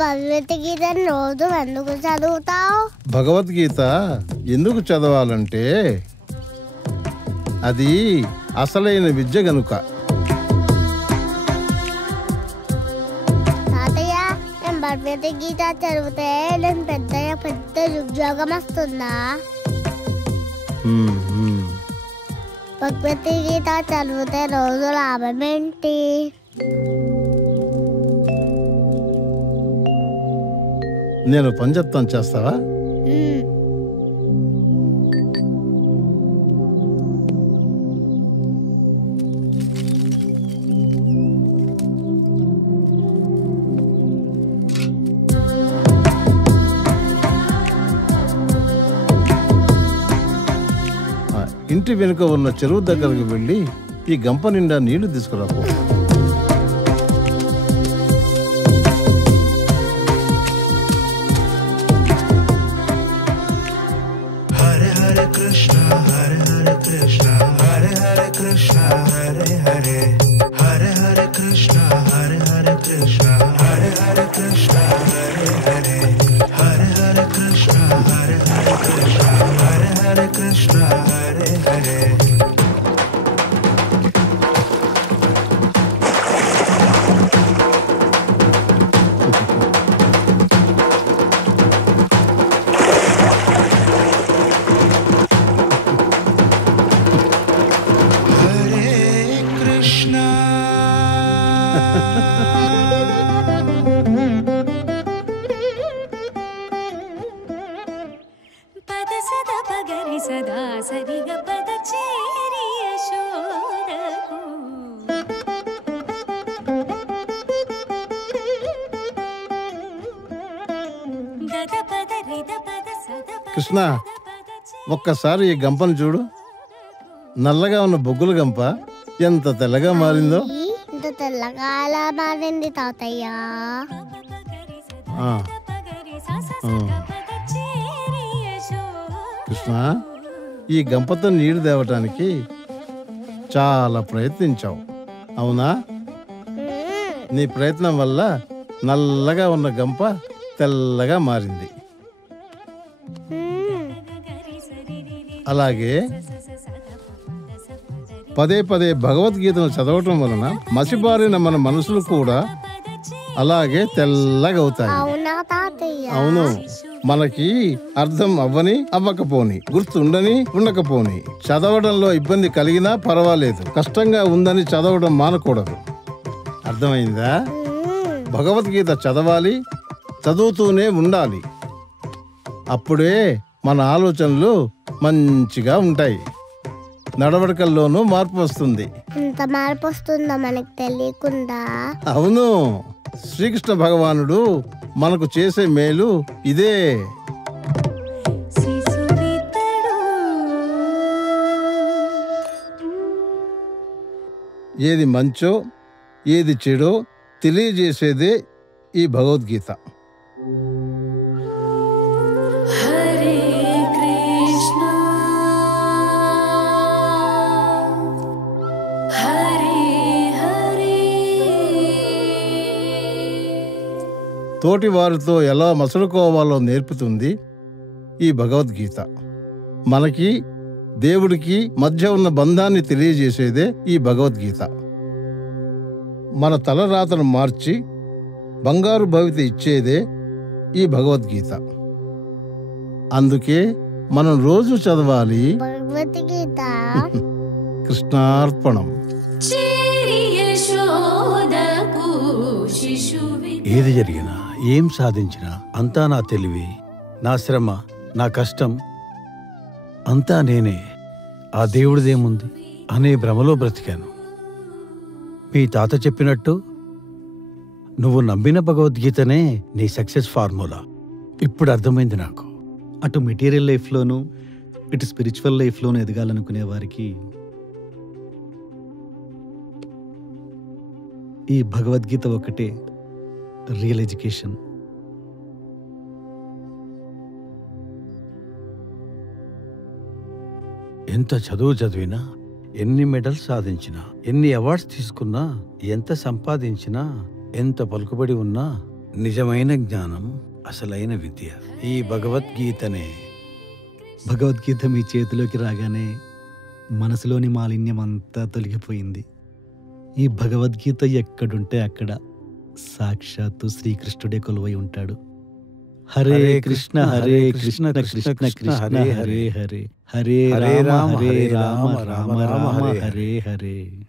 భగవద్గీతను రోజు ఎందుకు చదువుతావు? భగవద్గీత ఎందుకు చదవాలంటే అది అసలైన విద్య గనుక. తాతయ్య, నేను భగవద్గీత చదివితే నేను పెద్ద ఉద్యోగం వస్తుందా? భగవద్గీత చదివితే రోజు లాభం ఏంటి? నేను పని చెప్తాను, చేస్తావా? ఇంటి వెనుక ఉన్న చెరువు దగ్గరకు వెళ్ళి ఈ గంప నిండా నీళ్లు తీసుకురాపో. హరే హరే కృష్ణ హరే హరే కృష్ణ హరే హరే కృష్ణ హరే హరే హరే హరే కృష్ణ హరే హరే కృష్ణ హరే హరే కృష్ణ హరే హరే హరే హరే కృష్ణ హరే హరే కృష్ణ హరే హరే కృష్ణ హరే హరే. కృష్ణ, ఒక్కసారి ఈ గంపను చూడు. నల్లగా ఉన్న బొగ్గుల గంప ఎంత తెల్లగా మారిందో. ఇంత తెల్లగా ఎలా మారింది తాతయ్య? కృష్ణ, ఈ గంపతో నీరు తేవటానికి చాలా ప్రయత్నించావు, అవునా? నీ ప్రయత్నం వల్ల నల్లగా ఉన్న గంప తెల్లగా మారింది. అలాగే పదే పదే భగవద్గీతను చదవటం వలన మసిబారిన మన మనసులు కూడా అలాగే తెల్లగా అవుతాయి. అవును, మనకి అర్థం అవ్వని అవ్వకపోని, గుర్తుండని ఉండకపోని, చదవడంలో ఇబ్బంది కలిగినా పర్వాలేదు, కష్టంగా ఉందని చదవడం మానకూడదు. అర్థమైందా? భగవద్గీత చదవాలి, చదువుతూనే ఉండాలి. అప్పుడే మన ఆలోచనలు మంచిగా ఉంటాయి, నడవడికల్లోనూ మార్పు వస్తుంది. ఇంత మార్పు వస్తుందా మనకు తెలియకుండా? అవును, శ్రీకృష్ణ భగవానుడు మనకు చేసే మేలు ఇదే. ఏది మంచో ఏది చెడో తెలియజేసేదే ఈ భగవద్గీత. తోటి వారితో ఎలా మసలుకోవాలో నేర్పుతుంది ఈ భగవద్గీత. మనకి దేవుడికి మధ్య ఉన్న బంధాన్ని తెలియజేసేదే ఈ భగవద్గీత. మన తలరాతను మార్చి బంగారు భవిత ఇచ్చేదే ఈ భగవద్గీత. అందుకే మనం రోజు చదవాలి భగవద్గీత. కృష్ణార్పణం. ఏది జరిగినా, ఏం సాధించినా అంతా నా తెలివి, నా శ్రమ, నా కష్టం అంతా నేనే, ఆ దేవుడిదేముంది అనే భ్రమలో బ్రతికాను. మీ తాత చెప్పినట్టు నువ్వు నమ్మిన భగవద్గీతనే నీ సక్సెస్ ఫార్ములా. ఇప్పుడు అర్థమైంది నాకు. అటు మెటీరియల్ లైఫ్లోనూ ఇటు స్పిరిచువల్ లైఫ్లోనూ ఎదగాలనుకునే వారికి ఈ భగవద్గీత ఒకటే రియల్ ఎడ్యుకేషన్. ఎంత చదువు చదివినా, ఎన్ని మెడల్స్ సాధించినా, ఎన్ని అవార్డ్స్ తీసుకున్నా, ఎంత సంపాదించినా, ఎంత పలుకుబడి ఉన్నా నిజమైన జ్ఞానం అసలైన విద్య. ఈ భగవద్గీతనే భగవద్గీత మీ చేతిలోకి రాగానే మనసులోని మాలిన్యం అంతా తొలగిపోయింది. ఈ భగవద్గీత ఎక్కడుంటే అక్కడ సాక్షాత్తు శ్రీకృష్ణుడే కొలువై ఉంటాడు. హరే కృష్ణ హరే కృష్ణ కృష్ణ కృష్ణ హరే హరే హరే హరే రామ హరే రామ రామ రామ హరే హరే.